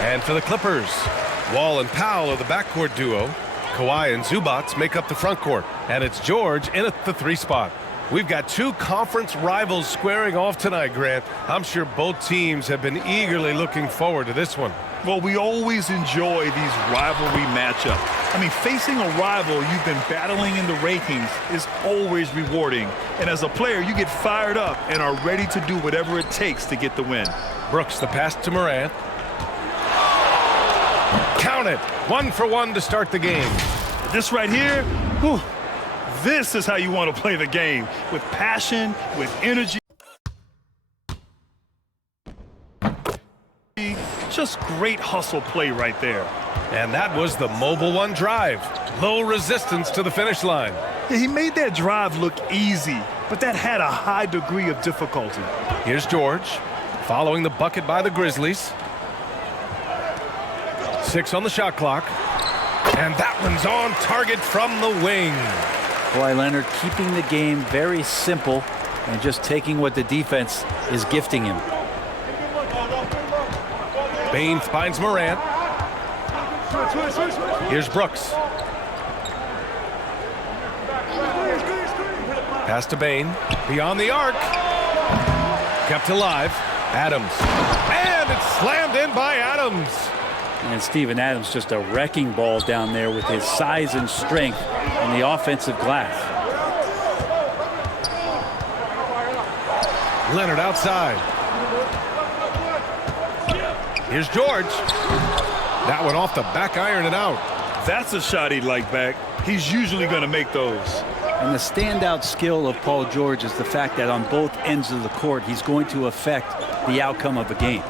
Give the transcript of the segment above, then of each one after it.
And for the Clippers, Wall and Powell are the backcourt duo. Kwahi and Wtch make up the front court. And it's George in at the 3 spot. We've got 2 conference rivals squaring off tonight, Grant. I'm sure both teams have been eagerly looking forward to this one. Well, we always enjoy these rivalry matchups. I mean, facing a rival you've been battling in the rankings is always rewarding. And as a player, you get fired up and are ready to do whatever it takes to get the win. Brooks, the pass to Morant. Count it. 1 for 1 to start the game. This right here, whew, this is how you want to play the game. With passion, with energy. Just great hustle play right there. And that was the Mobile One drive. Low resistance to the finish line. Yeah, he made that drive look easy, but that had a high degree of difficulty. Here's George, following the bucket by the Grizzlies. 6 on the shot clock. And that one's on target from the wing. Boy, Leonard keeping the game very simple and just taking what the defense is gifting him. Bane finds Morant. Here's Brooks. Pass to Bane. Beyond the arc. Kept alive. Adams. And it's slammed in by Adams. And Steven Adams just a wrecking ball down there with his size and strength on the offensive glass. Leonard outside. Here's George. That one off the back iron and out. That's a shot he'd like back. He's usually going to make those. And the standout skill of Paul George is the fact that on both ends of the court, he's going to affect the outcome of a game.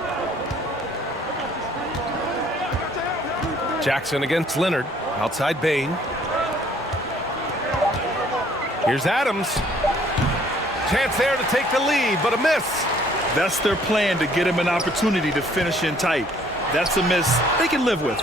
Jackson against Leonard. Outside Bane. Here's Adams. Chance there to take the lead, but a miss. That's their plan, to get him an opportunity to finish in tight. That's a miss they can live with.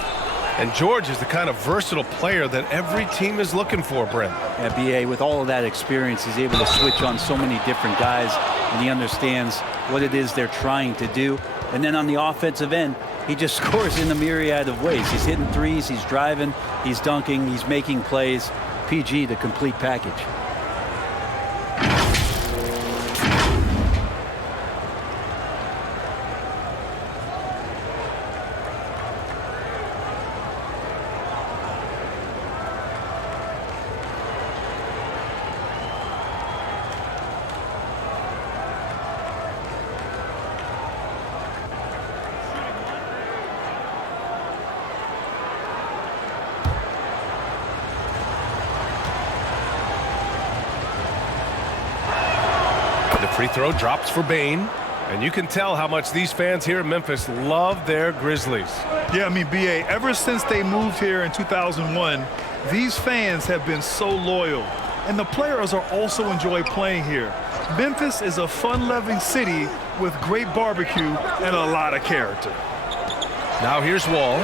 And George is the kind of versatile player that every team is looking for, Brent. Yeah, B.A., with all of that experience, he's able to switch on so many different guys, and he understands what it is they're trying to do. And then on the offensive end, he just scores in a myriad of ways. He's hitting threes, he's driving, he's dunking, he's making plays. PG, the complete package. Free throw drops for Bane, and you can tell how much these fans here in Memphis love their Grizzlies. Yeah, I mean, B.A., ever since they moved here in 2001, these fans have been so loyal, and the players are also enjoy playing here. Memphis is a fun-loving city with great barbecue and a lot of character. Now here's Wall.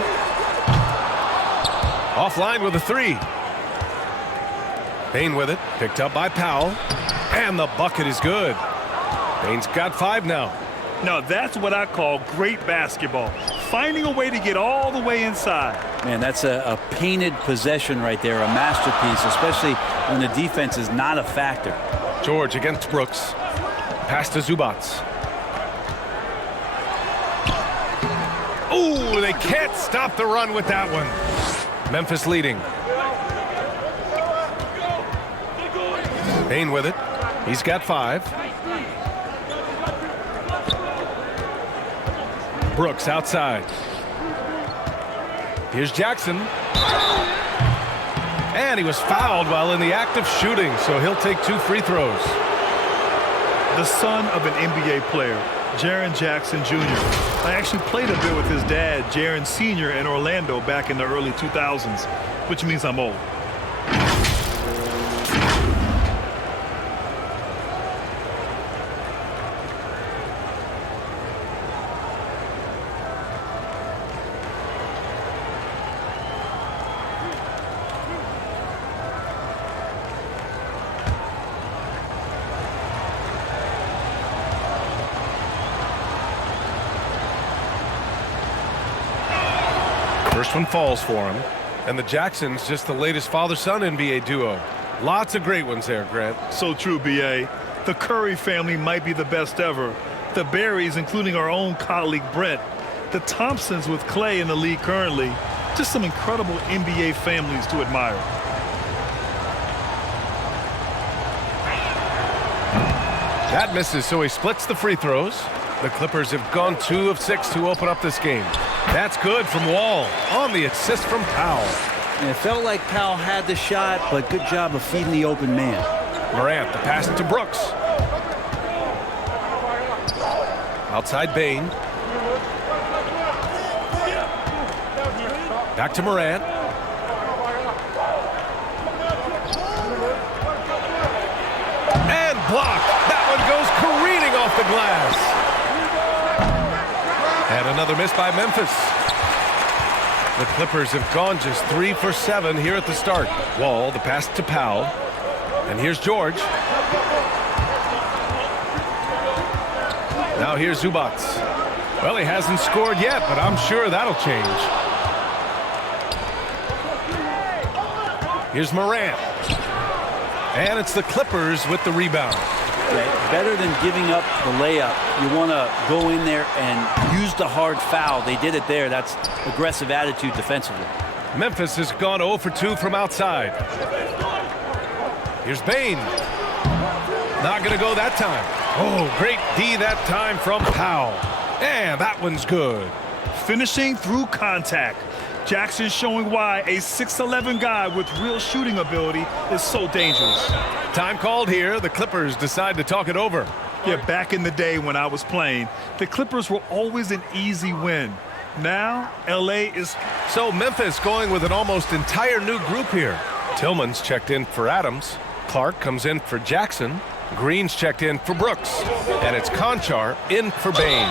Offline with a 3. Bane with it, picked up by Powell, and the bucket is good. Bane's got 5 now. Now that's what I call great basketball. Finding a way to get all the way inside. Man, that's a painted possession right there, a masterpiece, especially when the defense is not a factor. George against Brooks. Pass to Wtch. Ooh, they can't stop the run with that one. Memphis leading. Bane with it. He's got 5. Brooks outside. Here's Jackson. And he was fouled while in the act of shooting, so he'll take 2 free throws. The son of an NBA player, Jaren Jackson Jr. I actually played a bit with his dad, Jaren Sr. in Orlando back in the early 2000s, which means I'm old. First one falls for him. And the Jacksons just the latest father-son NBA duo. Lots of great ones there, Grant. So true, B.A. The Curry family might be the best ever. The Berrys, including our own colleague Brent. The Thompsons with Clay in the league currently. Just some incredible NBA families to admire. That misses, so he splits the free throws. The Clippers have gone 2 of 6 to open up this game. That's good from Wall on the assist from Powell. And it felt like Powell had the shot, but good job of feeding the open man. Morant, the pass to Brooks. Outside Bain. Back to Morant. And blocked. That one goes careening off the glass. And another miss by Memphis. The Clippers have gone just 3 for 7 here at the start. Wall, the pass to Powell. And here's George. Now here's Wtch. Well, he hasn't scored yet, but I'm sure that'll change. Here's Morant. And it's the Clippers with the rebound. Yeah, better than giving up the layup, you want to go in there and use the hard foul. They did it there. That's aggressive attitude defensively. Memphis has gone 0 for 2 from outside. Here's Bain. Not going to go that time. Oh, great D that time from Powell. And that one's good. Finishing through contact. Jackson showing why a 6'11" guy with real shooting ability is so dangerous. Time called here. The Clippers decide to talk it over. Yeah, back in the day when I was playing, the Clippers were always an easy win. Now, L.A. is... So Memphis going with an almost entire new group here. Tillman's checked in for Adams. Clark comes in for Jackson. Green's checked in for Brooks. And it's Conchar in for Bain.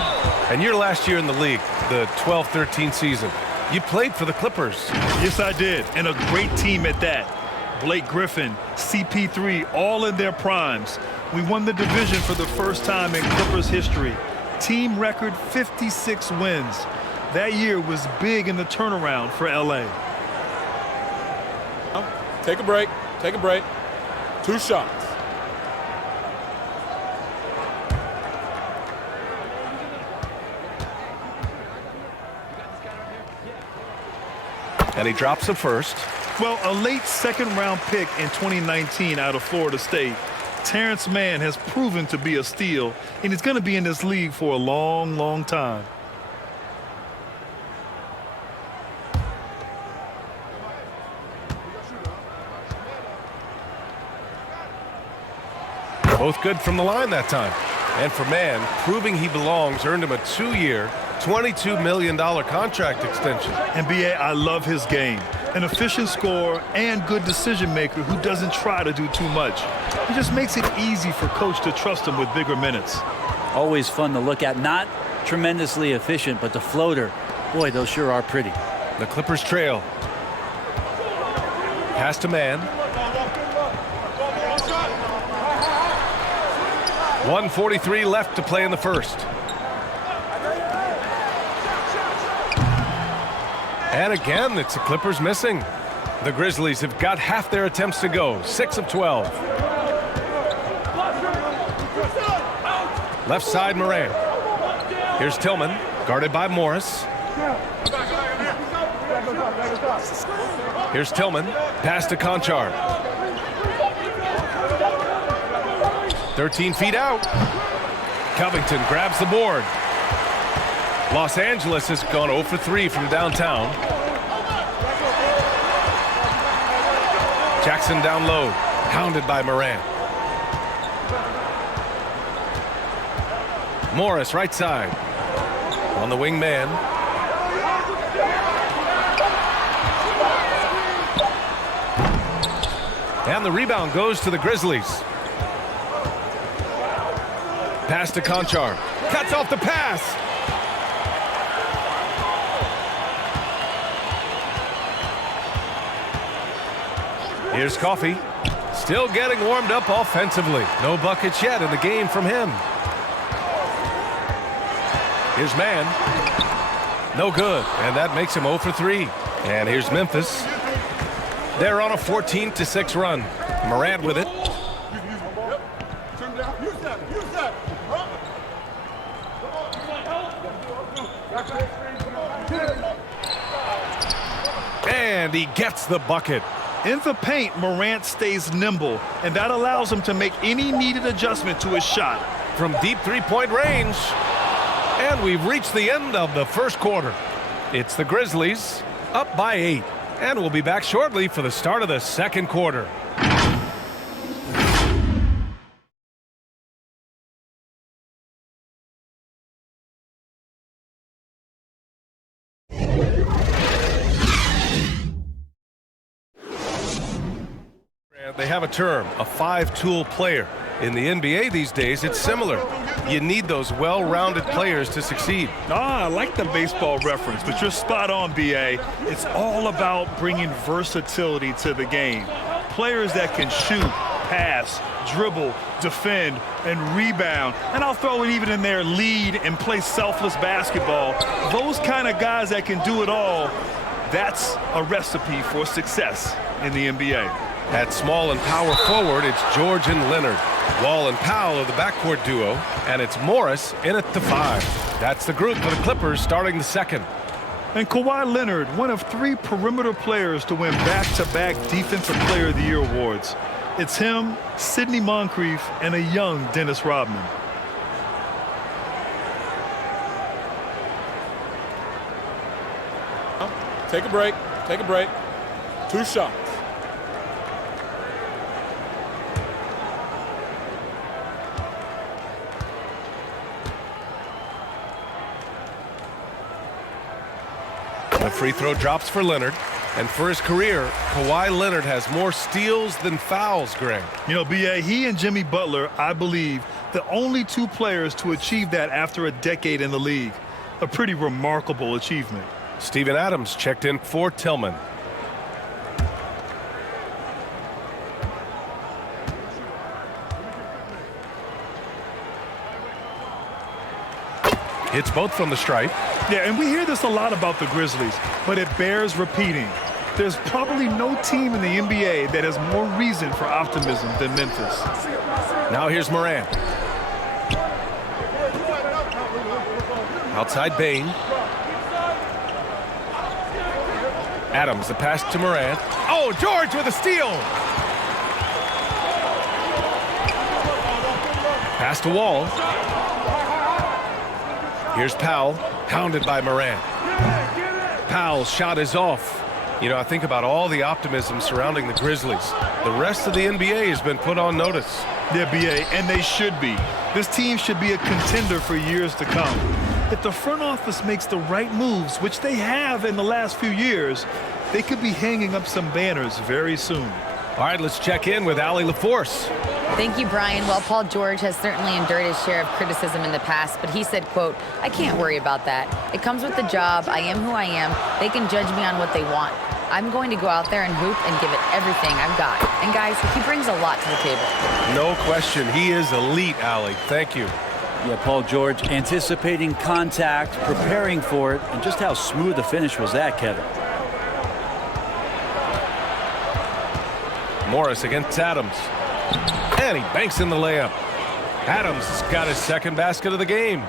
And your last year in the league, the 12-13 season, you played for the Clippers. Yes, I did, and a great team at that. Blake Griffin, CP3, all in their primes. We won the division for the first time in Clippers history. Team record 56 wins. That year was big in the turnaround for LA. Take a break. Take a break. 2 shots. And he drops the first. Well, a late second-round pick in 2019 out of Florida State, Terrence Mann has proven to be a steal, and he's going to be in this league for a long, long time. Both good from the line that time. And for Mann, proving he belongs earned him a 2-year, $22 million contract extension. And B.A., I love his game. An efficient scorer and good decision maker who doesn't try to do too much. He just makes it easy for coach to trust him with bigger minutes. Always fun to look at. Not tremendously efficient, but the floater, boy, those sure are pretty. The Clippers trail. Pass to Mann. 1:43 left to play in the first. And again, it's the Clippers missing. The Grizzlies have got half their attempts to go, 6 of 12. Left side, Morant. Here's Tillman, guarded by Morris. Here's Tillman, pass to Conchar. 13 feet out. Covington grabs the board. Los Angeles has gone 0 for 3 from downtown. Jackson down low, hounded by Morant. Morris right side. On the wing man. And the rebound goes to the Grizzlies. Pass to Conchar. Cuts off the pass. Here's Coffey. Still getting warmed up offensively. No buckets yet in the game from him. Here's Mann. No good, and that makes him 0 for 3. And here's Memphis. They're on a 14-6 run. Morant with it. And he gets the bucket. In the paint, Morant stays nimble, and that allows him to make any needed adjustment to his shot. From deep three-point range. And we've reached the end of the first quarter. It's the Grizzlies up by 8. And we'll be back shortly for the start of the second quarter. They have a term, a five-tool player. In the NBA these days, it's similar. You need those well-rounded players to succeed. I like the baseball reference, but you're spot on, B.A. It's all about bringing versatility to the game. Players that can shoot, pass, dribble, defend, and rebound. And I'll throw it even in there, lead and play selfless basketball. Those kind of guys that can do it all, that's a recipe for success in the NBA. At small and power forward, it's George and Leonard. Wall and Powell are the backcourt duo, and it's Morris in at the 5. That's the group for the Clippers starting the second. And Kawhi Leonard, one of 3 perimeter players to win back-to-back Defensive Player of the Year awards. It's him, Sidney Moncrief, and a young Dennis Rodman. Take a break. Take a break. 2 shots. The free throw drops for Leonard. And for his career, Kawhi Leonard has more steals than fouls, Greg. You know, B.A., he and Jimmy Butler, I believe, the only 2 players to achieve that after a decade in the league. A pretty remarkable achievement. Steven Adams checked in for Tillman. Hits both from the stripe. Yeah, and we hear this a lot about the Grizzlies, but it bears repeating. There's probably no team in the NBA that has more reason for optimism than Memphis. Now here's Morant. Outside Bain. Adams, the pass to Morant. Oh, George with a steal. Pass to Wall. Here's Powell, hounded by Morant. Powell's shot is off. You know, I think about all the optimism surrounding the Grizzlies. The rest of the NBA has been put on notice. Yeah, B.A., and they should be. This team should be a contender for years to come. If the front office makes the right moves, which they have in the last few years, they could be hanging up some banners very soon. All right, let's check in with Allie LaForce. Thank you, Brian. Well, Paul George has certainly endured his share of criticism in the past, but he said, quote, "I can't worry about that. It comes with the job. I am who I am. They can judge me on what they want. I'm going to go out there and hoop and give it everything I've got." And guys, he brings a lot to the table. No question. He is elite, Allie. Thank you. Yeah, Paul George anticipating contact, preparing for it, and just how smooth the finish was that, Kevin. Morris against Adams. And he banks in the layup. Adams has got his second basket of the game.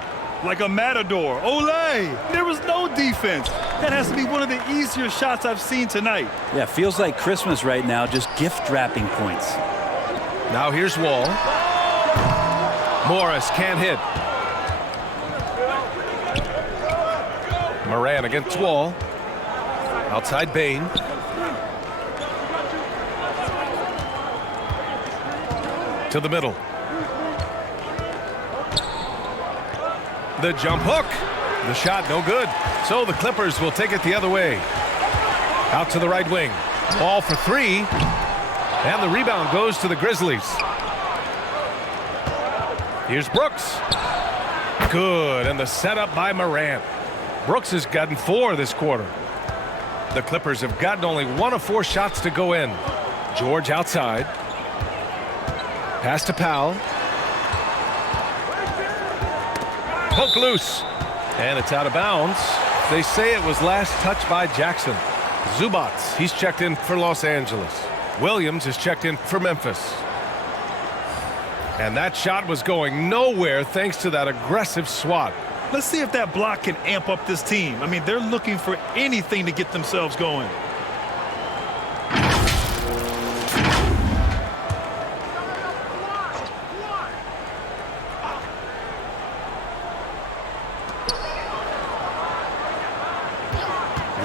Like a matador. Olay! There was no defense. That has to be one of the easier shots I've seen tonight. Yeah, feels like Christmas right now, just gift wrapping points. Now here's Wall. Morris can't hit. Moran against Wall. Outside Bain. To the middle. The jump hook. The shot no good. So the Clippers will take it the other way. Out to the right wing. Ball for 3. And the rebound goes to the Grizzlies. Here's Brooks. Good. And the setup by Morant. Brooks has gotten 4 this quarter. The Clippers have gotten only 1 of 4 shots to go in. George outside. Pass to Powell. Hook loose. And it's out of bounds. They say it was last touched by Jackson. Zubats, he's checked in for Los Angeles. Williams is checked in for Memphis. And that shot was going nowhere thanks to that aggressive swat. Let's see if that block can amp up this team. I mean, they're looking for anything to get themselves going.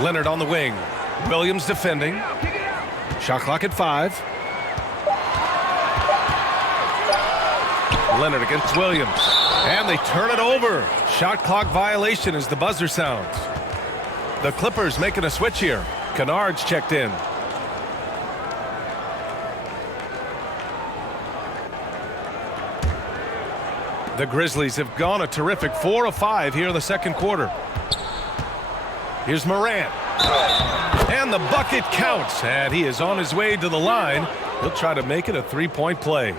Leonard on the wing. Williams defending. Shot clock at 5. Leonard against Williams. And they turn it over. Shot clock violation as the buzzer sounds. The Clippers making a switch here. Kennard's checked in. The Grizzlies have gone a terrific 4 of 5 here in the second quarter. Here's Morant. And the bucket counts. And he is on his way to the line. He'll try to make it a three-point play.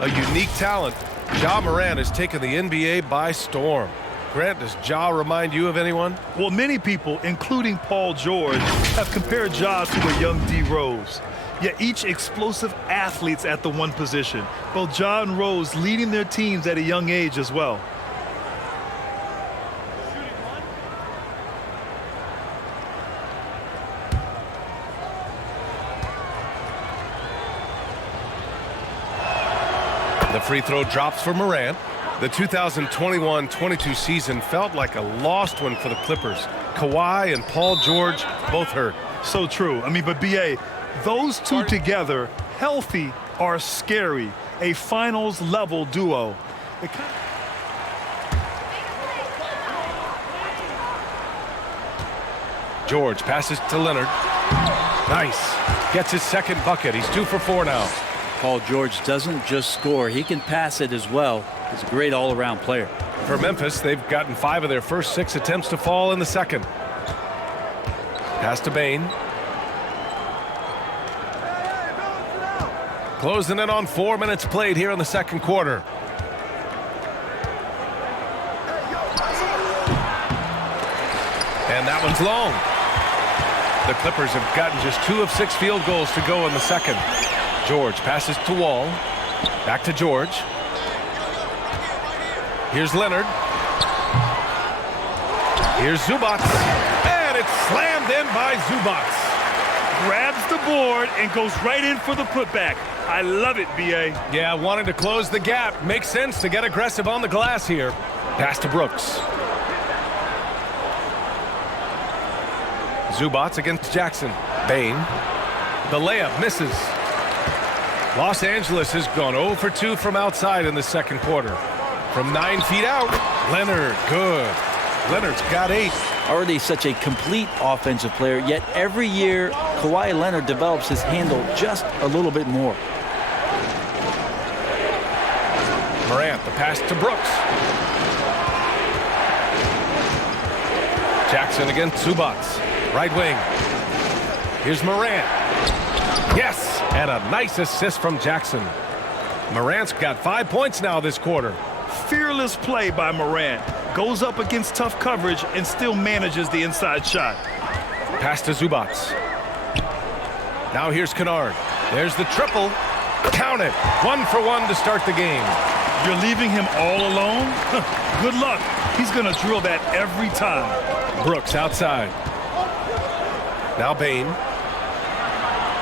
A unique talent. Ja Morant has taken the NBA by storm. Grant, does Ja remind you of anyone? Well, many people, including Paul George, have compared Ja to a young D. Rose. Yet each explosive athletes at the one position. Both Ja and Rose leading their teams at a young age as well. The free throw drops for Morant. The 2021-22 season felt like a lost one for the Clippers. Kawhi and Paul George both hurt. So true. I mean, but B.A., those two together, healthy, are scary. A finals-level duo. George passes to Leonard. Nice. Gets his second bucket. He's 2 for 4 now. Paul George doesn't just score. He can pass it as well. He's a great all-around player. For Memphis, they've gotten 5 of their first 6 attempts to fall in the second. Pass to Bane. Closing in on 4 minutes played here in the second quarter. And that one's long. The Clippers have gotten just 2 of 6 field goals to go in the second. George passes to Wall. Back to George. Here's Leonard. Here's Zubats. And it's slammed in by Zubats. Grabs the board and goes right in for the putback. I love it, B.A. Yeah, wanting to close the gap. Makes sense to get aggressive on the glass here. Pass to Brooks. Zubats against Jackson. Bane. The layup misses. Los Angeles has gone 0 for 2 from outside in the second quarter. From 9 feet out, Leonard, good. Leonard's got 8. Already such a complete offensive player, yet every year Kawhi Leonard develops his handle just a little bit more. Morant, the pass to Brooks. Jackson against Zubats. Right wing. Here's Morant. Yes! And a nice assist from Jackson. Morant's got 5 points now this quarter. Fearless play by Morant. Goes up against tough coverage and still manages the inside shot. Pass to Zubats. Now here's Kennard. There's the triple. Count it. 1 for 1 to start the game. You're leaving him all alone? Good luck. He's going to drill that every time. Brooks outside. Now Bane.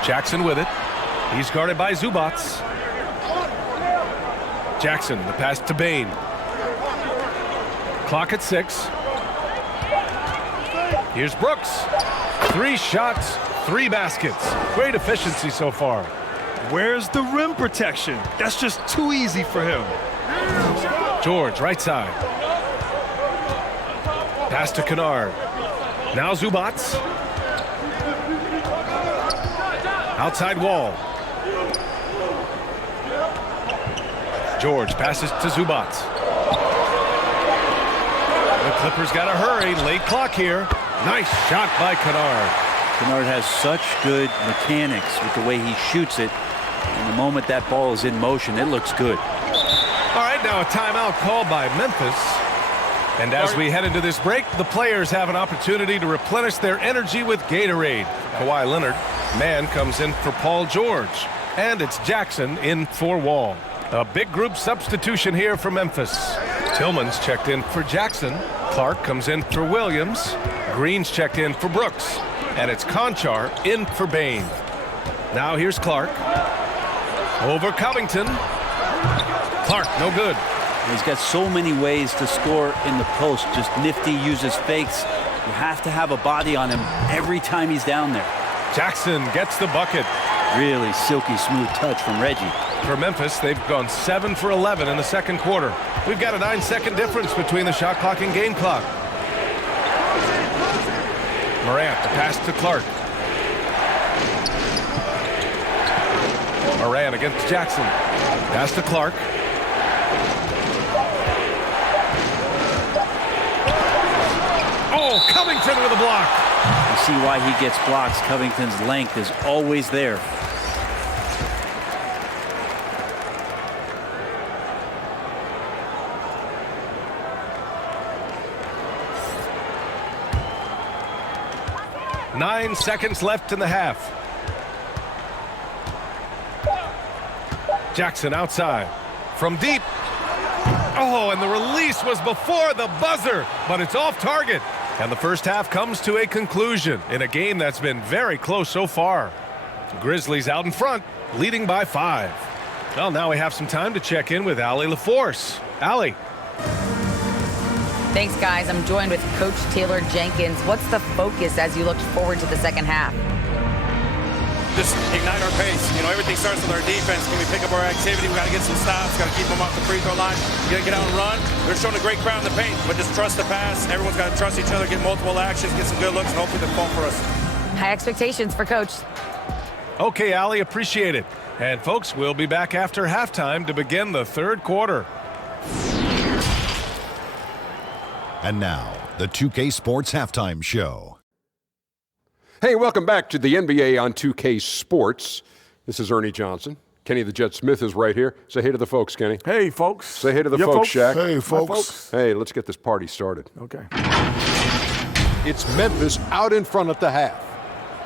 Jackson with it. He's guarded by Zubats. Jackson, the pass to Bane. Clock at 6. Here's Brooks. 3 shots, 3 baskets. Great efficiency so far. Where's the rim protection? That's just too easy for him. George, right side. Pass to Kennard. Now Zubats. Outside Wall. George passes to Zubats. The Clippers got to hurry. Late clock here. Nice shot by Kennard. Leonard has such good mechanics with the way he shoots it. And the moment that ball is in motion, it looks good. All right, now a timeout called by Memphis. And as we head into this break, the players have an opportunity to replenish their energy with Gatorade. Kawhi Leonard, man, comes in for Paul George. And it's Jackson in for Wall. A big group substitution here for Memphis. Tillman's checked in for Jackson. Clark comes in for Williams. Green's checked in for Brooks. And it's Conchar in for Bain. Now here's Clark. Over Covington. Clark, no good. He's got so many ways to score in the post. Just nifty, uses fakes. You have to have a body on him every time he's down there. Jackson gets the bucket. Really silky smooth touch from Reggie. For Memphis, they've gone 7 for 11 in the second quarter. We've got a 9-second difference between the shot clock and game clock. Morant, the pass to Clark. Morant against Jackson. Pass to Clark. Oh, Covington with a block. You see why he gets blocks. Covington's length is always there. Nine seconds left in the half. Jackson outside. From deep. Oh, and the release was before the buzzer, but it's off target. And the first half comes to a conclusion in a game that's been very close so far. Grizzlies out in front, leading by 5. Well, now we have some time to check in with Allie LaForce. Allie. Thanks, guys. I'm joined with Coach Taylor Jenkins. What's the focus as you look forward to the second half? Just ignite our pace. You know, everything starts with our defense. Can we pick up our activity? We got to get some stops. Got to keep them off the free throw line. You got to get out and run. They're showing a great crowd in the paint, but just trust the pass. Everyone's got to trust each other, get multiple actions, get some good looks, and hopefully they'll fall for us. High expectations for Coach. Okay, Allie, appreciate it. And folks, we'll be back after halftime to begin the third quarter. And now, the 2K Sports Halftime Show. Hey, welcome back to the NBA on 2K Sports. This is Ernie Johnson. Kenny the Jet Smith is right here. Say hey to the folks, Kenny. Hey, folks. Say hey to the folks, Shaq. Hey, folks. Hey, let's get this party started. Okay. It's Memphis out in front at the half.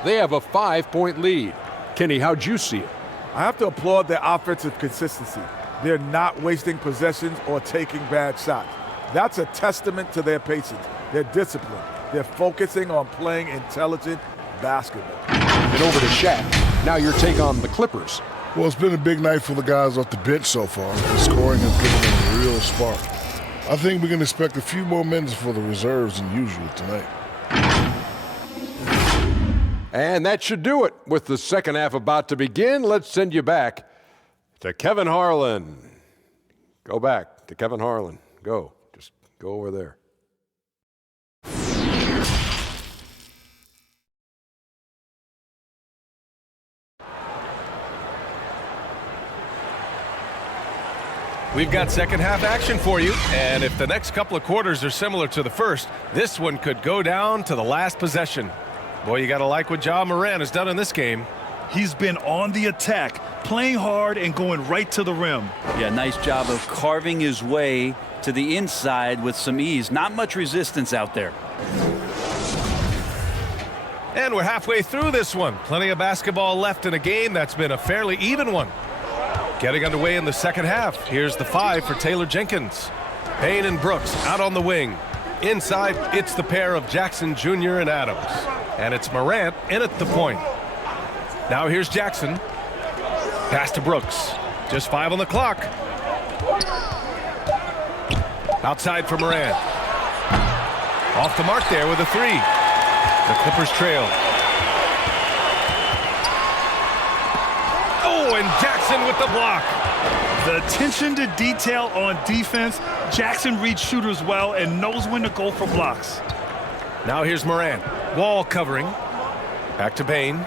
They have a 5-point lead. Kenny, how'd you see it? I have to applaud their offensive consistency. They're not wasting possessions or taking bad shots. That's a testament to their patience, their discipline. They're focusing on playing intelligent basketball. And over to Shaq. Now your take on the Clippers. Well, it's been a big night for the guys off the bench so far. The scoring has given them a real spark. I think we can expect a few more minutes for the reserves than usual tonight. And that should do it. With the second half about to begin, let's send you back to Kevin Harlan. Go back to Kevin Harlan. Go. Just go over there. We've got second half action for you, and if the next couple of quarters are similar to the first, this one could go down to the last possession. Boy, you got to like what Ja Morant has done in this game. He's been on the attack, playing hard and going right to the rim. Yeah, nice job of carving his way to the inside with some ease. Not much resistance out there. And we're halfway through this one. Plenty of basketball left in a game that's been a fairly even one. Getting underway in the second half. Here's the 5 for Taylor Jenkins. Payne and Brooks out on the wing. Inside, it's the pair of Jackson Jr. and Adams. And it's Morant in at the point. Now here's Jackson. Pass to Brooks. Just 5 on the clock. Outside for Morant. Off the mark there with a 3. The Clippers trail. Oh, and Jackson with the block. The attention to detail on defense. Jackson reads shooters well and knows when to go for blocks. Now here's Morant. Wall covering. Back to Payne.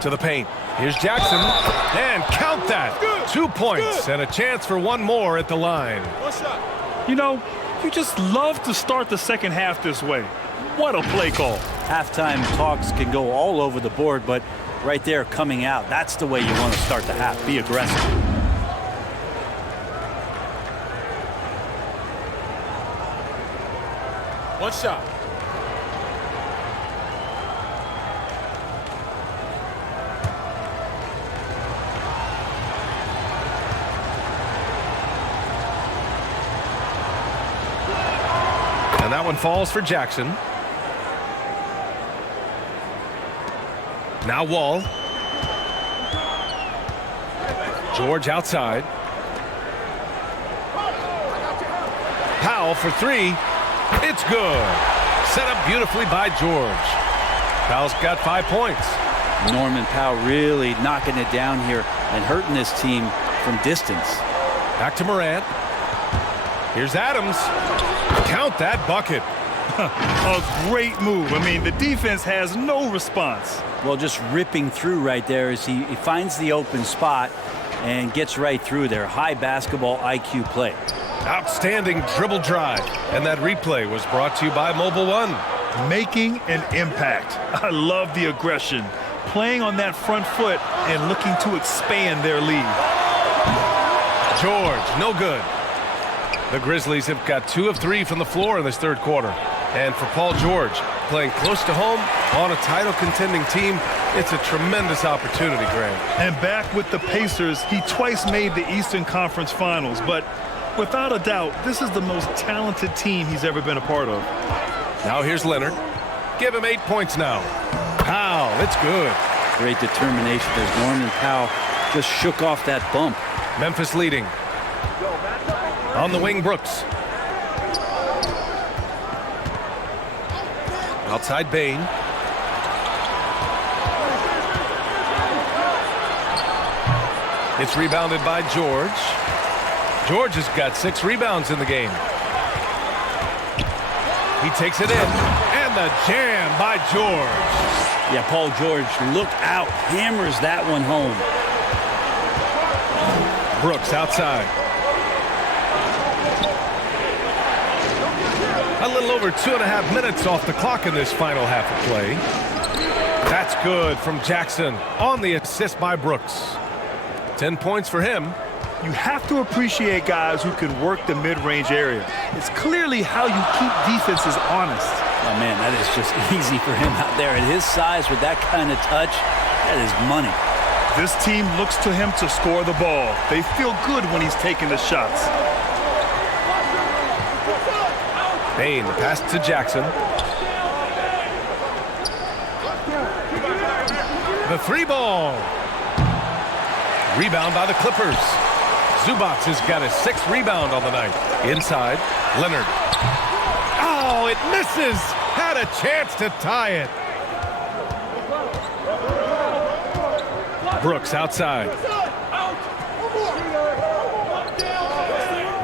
To the paint. Here's Jackson. And count that. 2 points and a chance for one more at the line. You know, you just love to start the second half this way. What a play call. Halftime talks can go all over the board, but right there coming out, that's the way you want to start the half. Be aggressive. One shot. And that one falls for Jackson. Now Wall. George outside. Powell for three. It's good. Set up beautifully by George. Powell's got 5 points. Norman Powell really knocking it down here and hurting this team from distance. Back to Morant. Here's Adams. Count that bucket. A great move. I mean, the defense has no response. Well, just ripping through right there as he finds the open spot and gets right through there. High basketball IQ play. Outstanding dribble drive. And that replay was brought to you by Mobile One. Making an impact. I love the aggression. Playing on that front foot and looking to expand their lead. George, no good. The Grizzlies have got 2 of 3 from the floor in this third quarter. And for Paul George, playing close to home on a title contending team, it's a tremendous opportunity, Graham. And back with the Pacers, he twice made the Eastern Conference Finals, but without a doubt, this is the most talented team he's ever been a part of. Now here's Leonard. Give him 8 points now. Powell, it's good. Great determination. There's Norman Powell just shook off that bump. Memphis leading. On the wing, Brooks. Outside Bain. It's rebounded by George. George has got 6 rebounds in the game. He takes it in. And the jam by George. Yeah, Paul George, look out. Hammers that one home. Brooks outside. A little over 2.5 minutes off the clock in this final half of play. That's good from Jackson on the assist by Brooks. 10 points for him. You have to appreciate guys who can work the mid-range area. It's clearly how you keep defenses honest. Oh, man, that is just easy for him out there. At his size with that kind of touch, that is money. This team looks to him to score the ball. They feel good when he's taking the shots. Bain, the pass to Jackson. The 3 ball. Rebound by the Clippers. Zubac has got his 6th rebound on the night. Inside, Leonard. Oh, it misses. Had a chance to tie it. Brooks outside.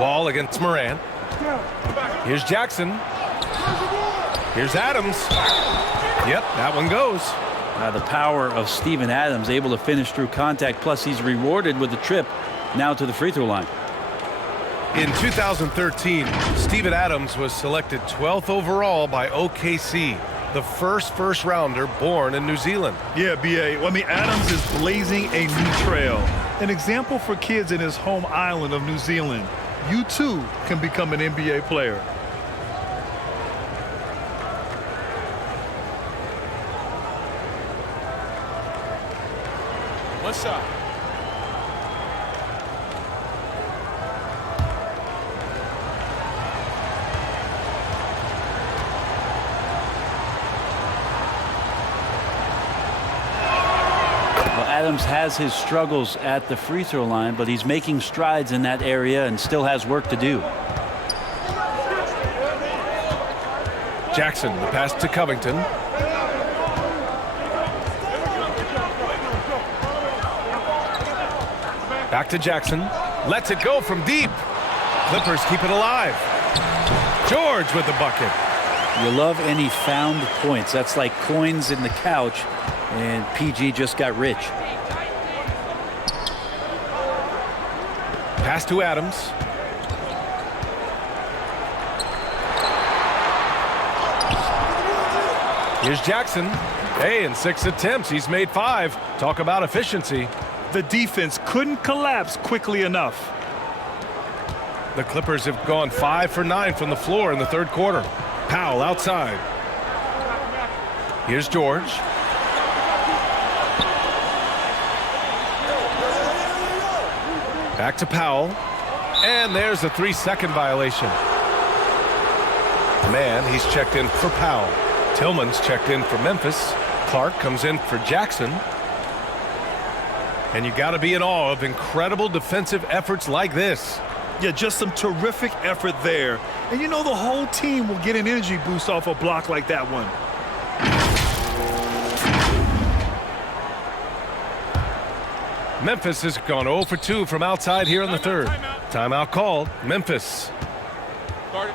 Wall against Morant. Here's Jackson. Here's Adams. Yep, that one goes. The power of Steven Adams, able to finish through contact, plus he's rewarded with the trip now to the free throw line. In 2013, Steven Adams was selected 12th overall by OKC, the first rounder born in New Zealand. Yeah, B.A. I mean, Adams is blazing a new trail. An example for kids in his home island of New Zealand. You too can become an NBA player. One shot. Adams has his struggles at the free throw line, but he's making strides in that area and still has work to do. Jackson, the pass to Covington. Back to Jackson. Lets it go from deep. Clippers keep it alive. George with the bucket. You love any found points. That's like coins in the couch, and PG just got rich. Pass to Adams. Here's Jackson. Hey, in 6 attempts, he's made 5. Talk about efficiency. The defense couldn't collapse quickly enough. The Clippers have gone 5 for 9 from the floor in the third quarter. Powell outside. Here's George. Back to Powell. And there's a 3-second violation. Man, he's checked in for Powell. Tillman's checked in for Memphis. Clark comes in for Jackson. And you got to be in awe of incredible defensive efforts like this. Yeah, just some terrific effort there. And you know the whole team will get an energy boost off a block like that one. Memphis has gone 0 for 2 from outside here in the third. Timeout called. Memphis. Start it.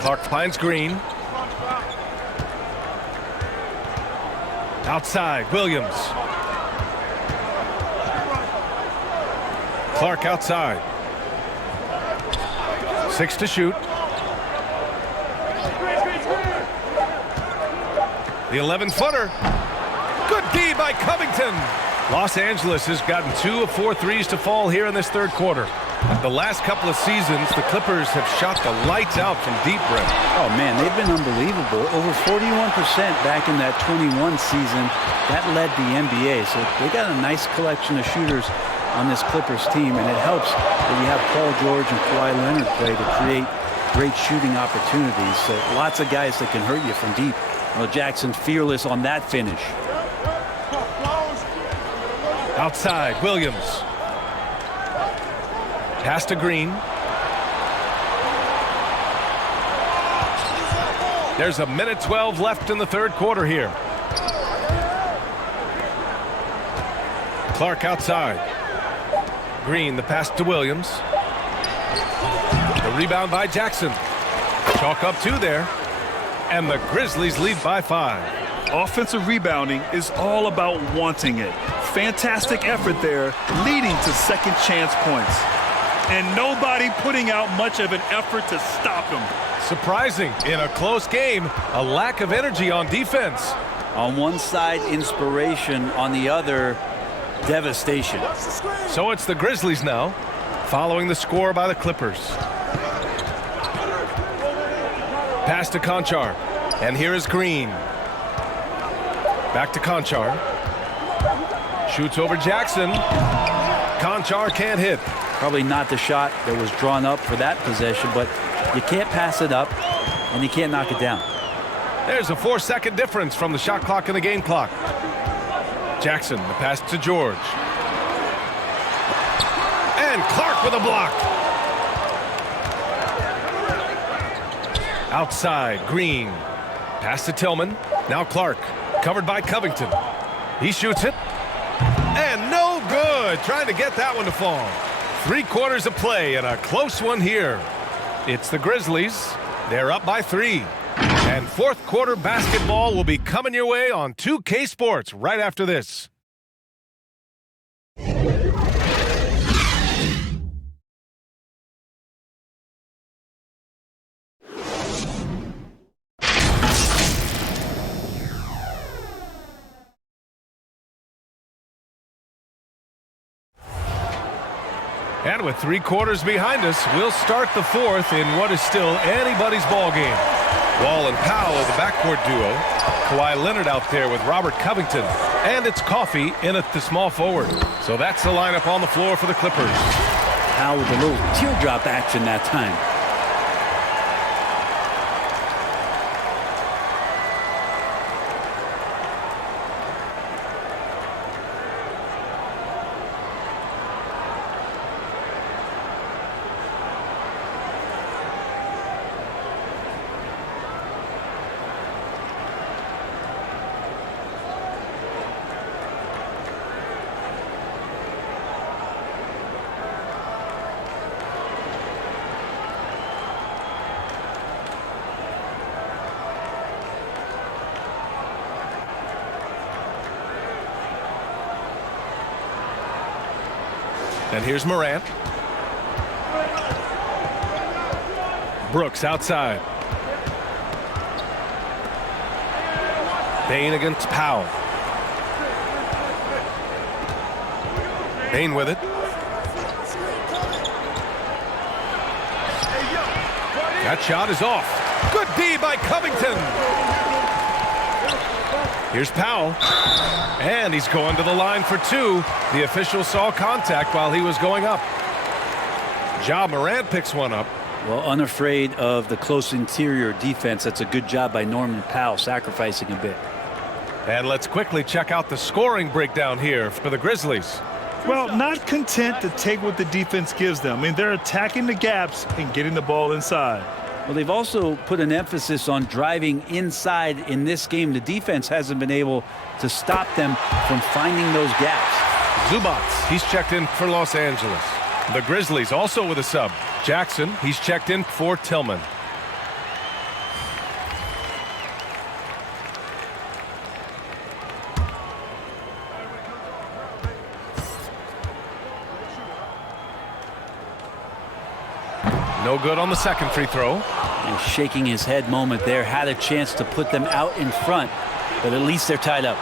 Clark finds Green. Outside, Williams. Clark outside. 6 to shoot. The 11-footer. Good D by Covington. Los Angeles has gotten 2 of 4 threes to fall here in this third quarter. The last couple of seasons, the Clippers have shot the lights out from deep breath. Oh, man, they've been unbelievable. Over 41% back in that 21 season. That led the NBA. So they got a nice collection of shooters on this Clippers team, and it helps that you have Paul George and Kawhi Leonard play to create great shooting opportunities. So lots of guys that can hurt you from deep. Well, Jackson fearless on that finish. Outside, Williams. Pass to Green. There's a minute 12 left in the third quarter here. Clark outside. Green, the pass to Williams. The rebound by Jackson. Chalk up 2 there. And the Grizzlies lead by 5. Offensive rebounding is all about wanting it. Fantastic effort there, leading to second chance points. And nobody putting out much of an effort to stop him. Surprising in a close game, a lack of energy on defense. On one side, inspiration. On the other, devastation. So it's the Grizzlies now, following the score by the Clippers. Pass to Conchar. And here is Green. Back to Conchar. Shoots over Jackson. Conchar can't hit. Probably not the shot that was drawn up for that possession, but you can't pass it up, and you can't knock it down. There's a 4-second difference from the shot clock and the game clock. Jackson, the pass to George. And Clark with a block. Outside, Green. Pass to Tillman. Now Clark, covered by Covington. He shoots it. And no good. Trying to get that one to fall. 3 quarters of play and a close one here. It's the Grizzlies. They're up by 3. And fourth quarter basketball will be coming your way on 2K Sports right after this. And with 3 quarters behind us, we'll start the fourth in what is still anybody's ball game. Wall and Powell, the backcourt duo. Kawhi Leonard out there with Robert Covington. And it's Coffey in at the small forward. So that's the lineup on the floor for the Clippers. Powell with a little teardrop action that time. And here's Morant. Brooks outside. Bain against Powell. Bain with it. That shot is off. Good D by Covington. Here's Powell. And he's going to the line for two. The official saw contact while he was going up. Ja Morant picks one up. Well, unafraid of the close interior defense. That's a good job by Norman Powell, sacrificing a bit. And let's quickly check out the scoring breakdown here for the Grizzlies. Well, not content to take what the defense gives them. I mean, they're attacking the gaps and getting the ball inside. Well, they've also put an emphasis on driving inside in this game. The defense hasn't been able to stop them from finding those gaps. Zubac, he's checked in for Los Angeles. The Grizzlies also with a sub. Jackson, he's checked in for Tillman. No good on the second free throw. And shaking his head moment there. Had a chance to put them out in front, but at least they're tied up.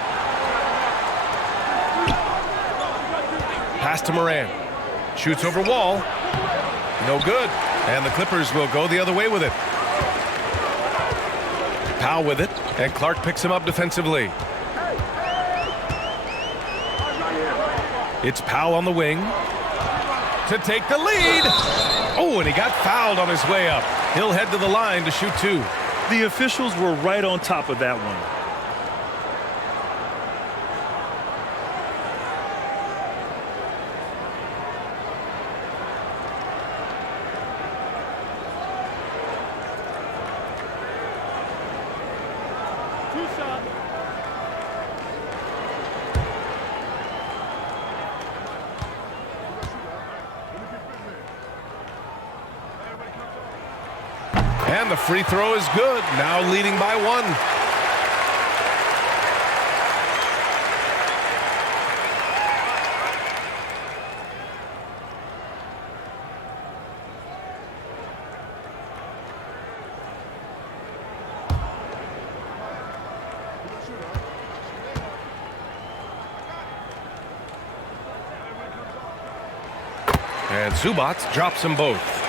Pass to Moran. Shoots over Wall. No good. And the Clippers will go the other way with it. Powell with it. And Clark picks him up defensively. It's Powell on the wing to take the lead. Oh, and he got fouled on his way up. He'll head to the line to shoot two. The officials were right on top of that one. And the free throw is good. Now leading by one. And Zubac drops them both.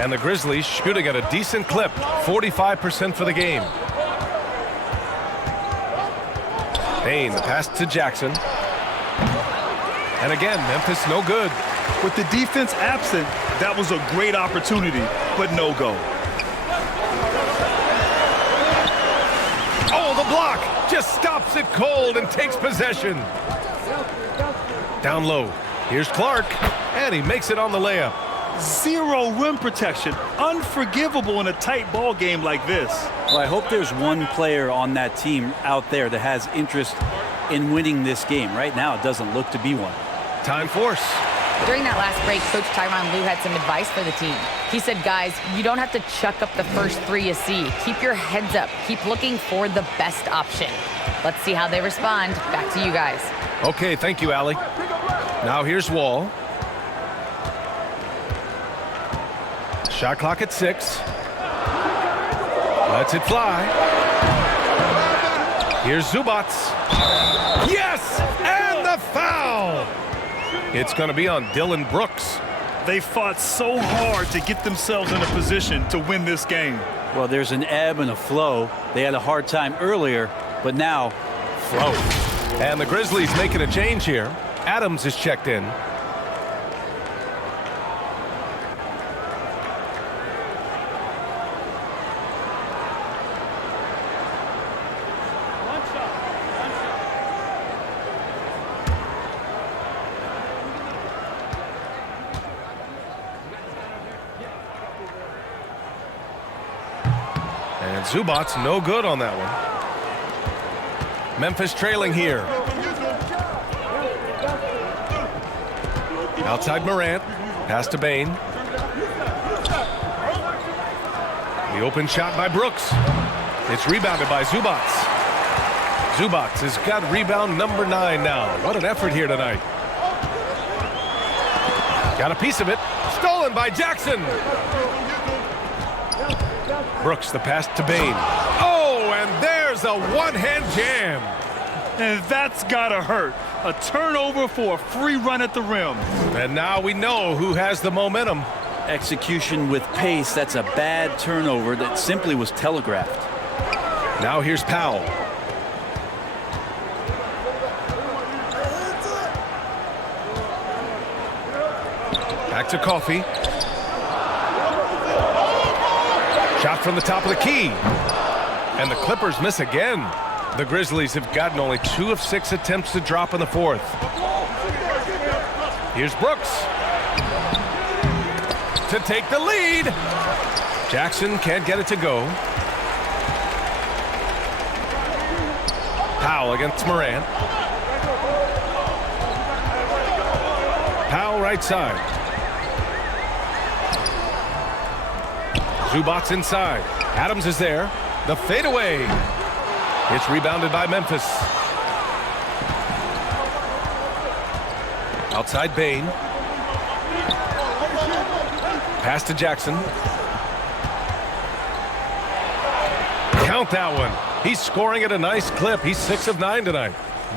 And the Grizzlies shooting at a decent clip, 45% for the game. Bain, the pass to Jackson. And again, Memphis no good. With the defense absent, that was a great opportunity, but no go. Oh, the block just stops it cold and takes possession. Down low. Here's Clark, and he makes it on the layup. Zero rim protection. Unforgivable in a tight ball game like this. Well, I hope there's one player on that team out there that has interest in winning this game. Right now, it doesn't look to be one. Time force. During that last break, Coach Tyronn Lue had some advice for the team. He said, guys, you don't have to chuck up the first three you see. Keep your heads up. Keep looking for the best option. Let's see how they respond. Back to you guys. Okay, thank you, Allie. Now here's Wall. Shot clock at 6. Lets it fly. Here's Zubac. Yes! And the foul! It's going to be on Dylan Brooks. They fought so hard to get themselves in a position to win this game. Well, there's an ebb and a flow. They had a hard time earlier, but now, flow. And the Grizzlies making a change here. Adams is checked in. And Zubac's no good on that one. Memphis trailing here. Outside Morant. Pass to Bain. The open shot by Brooks. It's rebounded by Zubac. Zubac has got rebound number 9 now. What an effort here tonight. Got a piece of it. Stolen by Jackson. Brooks, the pass to Bain. Oh, and there's a one-hand jam. And that's gotta hurt. A turnover for a free run at the rim. And now we know who has the momentum. Execution with pace, that's a bad turnover that simply was telegraphed. Now here's Powell. Back to Kwahi. Shot from the top of the key. And the Clippers miss again. The Grizzlies have gotten only 2 of 6 attempts to drop in the fourth. Here's Brooks to take the lead. Jackson can't get it to go. Powell against Morant. Powell right side. Zubac's inside. Adams is there. The fadeaway. It's rebounded by Memphis. Outside Bane. Pass to Jackson. Count that one. He's scoring at a nice clip. He's 6 of 9 tonight.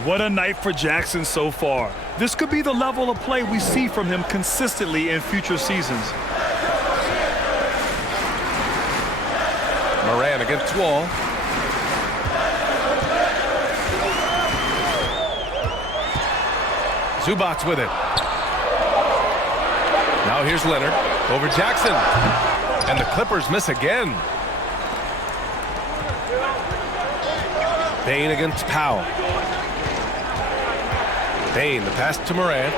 What a night for Jackson so far. This could be the level of play we see from him consistently in future seasons. Moran against Wall. Zubac's with it. Now here's Leonard over Jackson. And the Clippers miss again. Bane against Powell. Bane, the pass to Morant.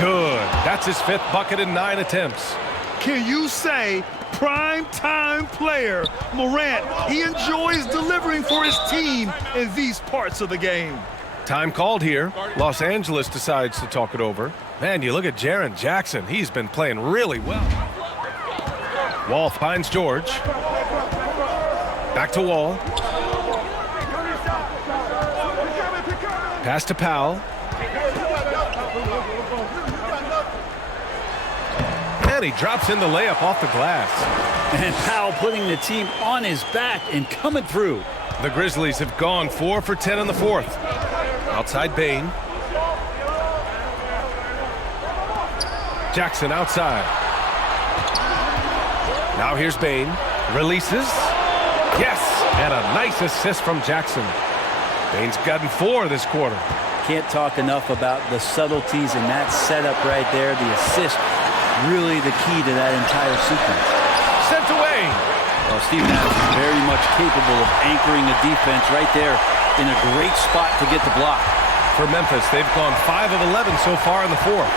Good. That's his 5th bucket in 9 attempts. Can you say prime time player Morant? He enjoys delivering for his team in these parts of the game. Time called here. Los Angeles decides to talk it over. Man, you look at Jaren Jackson. He's been playing really well. Wall finds George. Back to Wall. Pass to Powell. And he drops in the layup off the glass. And Powell putting the team on his back and coming through. The Grizzlies have gone 4 for 10 in the fourth. Outside Bane. Jackson outside. Now here's Bane. Releases. Yes! And a nice assist from Jackson. Bane's gotten 4 this quarter. Can't talk enough about the subtleties in that setup right there. The assist, really the key to that entire sequence. Sent away. Well, Steven Adams is very much capable of anchoring the defense right there in a great spot to get the block. For Memphis, they've gone 5 of 11 so far in the fourth.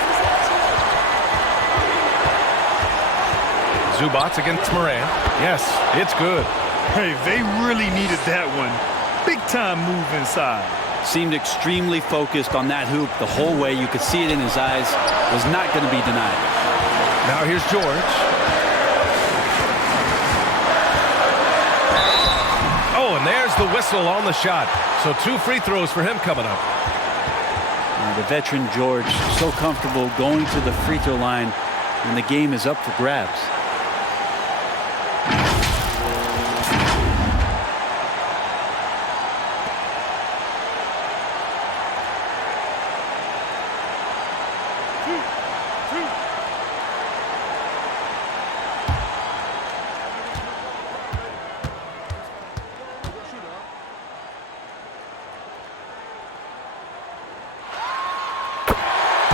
Zubac's against Moran. Yes, it's good. Hey, they really needed that one. Big time move inside. Seemed extremely focused on that hoop the whole way. You could see it in his eyes. Was not going to be denied. Now here's George. Oh, and there's the whistle on the shot. So 2 free throws for him coming up. The veteran George, so comfortable going to the free throw line when the game is up for grabs.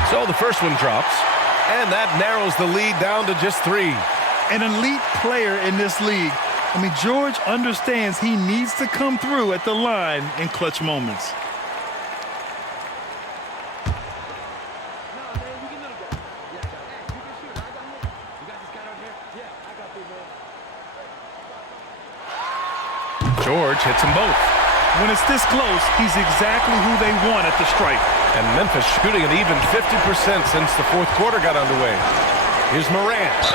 So the first one drops, and that narrows the lead down to just 3. An elite player in this league. I mean, George understands he needs to come through at the line in clutch moments. George hits them both. When it's this close, he's exactly who they want at the stripe. And Memphis shooting an even 50% since the fourth quarter got underway. Here's Morant.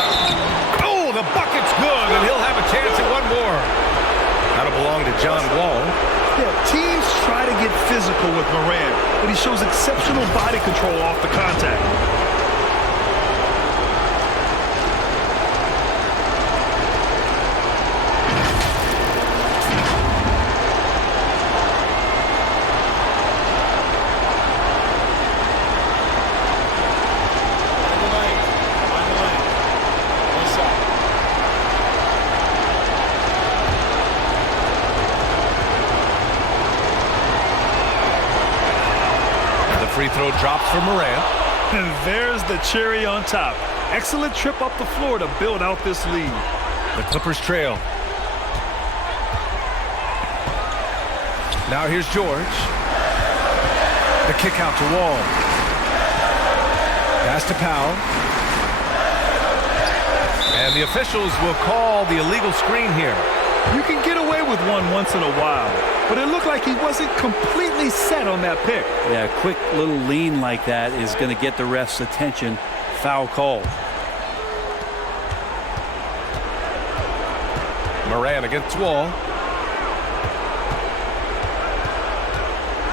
Oh, the bucket's good, and he'll have a chance at one more. That'll belong to John Wall. Yeah, teams try to get physical with Morant, but he shows exceptional body control off the contact. throw drops for Morant. And there's the cherry on top. Excellent trip up the floor to build out this lead. The Clippers trail. Now here's George. The kick out to Wall. Pass to Powell. And the officials will call the illegal screen here. You can get away with one once in a while, but it looked like he wasn't completely set on that pick. Yeah, a quick little lean like that is going to get the ref's attention. Foul call. Morant against Wall.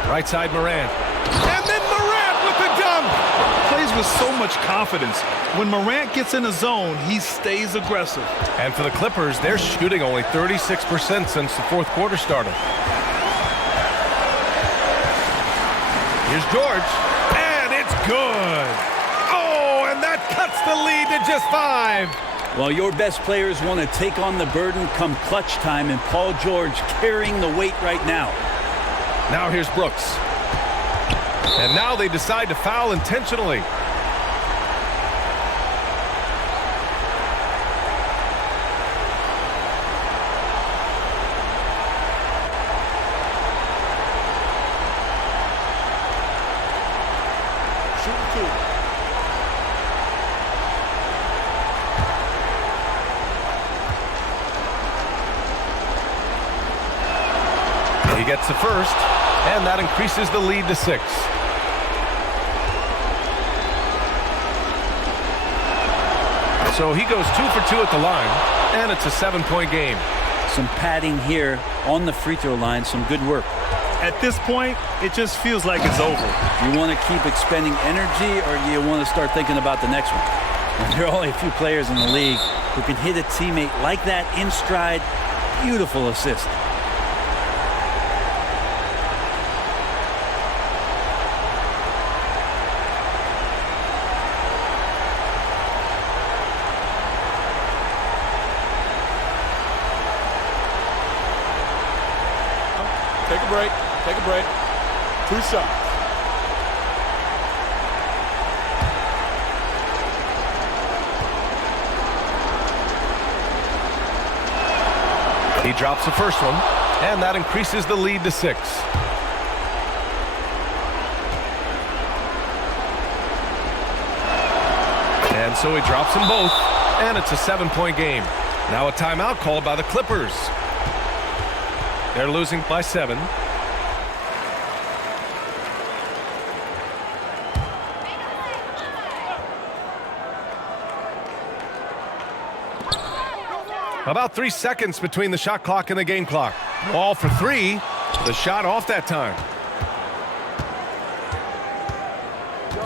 Right side Morant. And then Morant with the dunk. Plays with so much confidence. When Morant gets in a zone, he stays aggressive. And for the Clippers, they're shooting only 36% since the fourth quarter started. Here's George. And it's good. Oh, and that cuts the lead to just 5. Well, your best players want to take on the burden come clutch time, and Paul George carrying the weight right now. Now here's Brooks. And now they decide to foul intentionally. He gets the first, and that increases the lead to 6. So he goes 2 for 2 at the line, and it's a 7-point game. Some padding here on the free throw line. Some good work. At this point, it just feels like it's over. You want to keep expending energy, or do you want to start thinking about the next one? And there are only a few players in the league who can hit a teammate like that in stride. Beautiful assist. Take a break. Take a break. 2 shots. He drops the first one, and that increases the lead to 6. And so he drops them both, and it's a 7-point game. Now a timeout called by the Clippers. They're losing by 7. About 3 seconds between the shot clock and the game clock. Ball for 3. The shot off that time.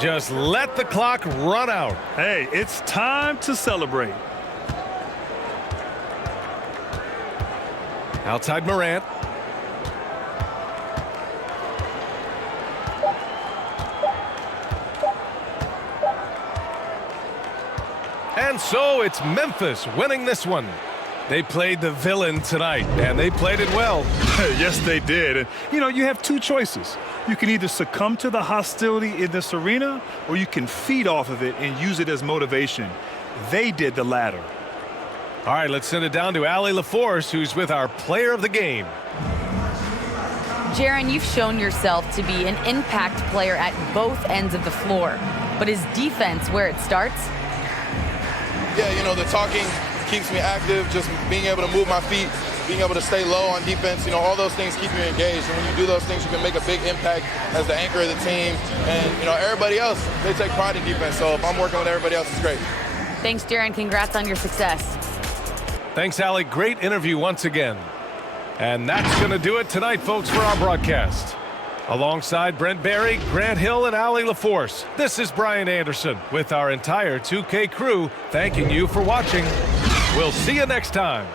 Just let the clock run out. Hey, it's time to celebrate. Outside Morant. And so it's Memphis winning this one. They played the villain tonight, and they played it well. Yes, they did. And, you know, you have 2 choices. You can either succumb to the hostility in this arena, or you can feed off of it and use it as motivation. They did the latter. All right, let's send it down to Allie LaForce, who's with our player of the game. Jaren, you've shown yourself to be an impact player at both ends of the floor. But is defense where it starts? Yeah, you know, the talking keeps me active, just being able to move my feet, being able to stay low on defense, you know, all those things keep you engaged. And when you do those things, you can make a big impact as the anchor of the team. And, you know, everybody else, they take pride in defense. So if I'm working with everybody else, it's great. Thanks, Jaren. Congrats on your success. Thanks, Allie. Great interview once again. And that's going to do it tonight, folks, for our broadcast. Alongside Brent Barry, Grant Hill, and Allie LaForce, this is Brian Anderson with our entire 2K crew thanking you for watching. We'll see you next time.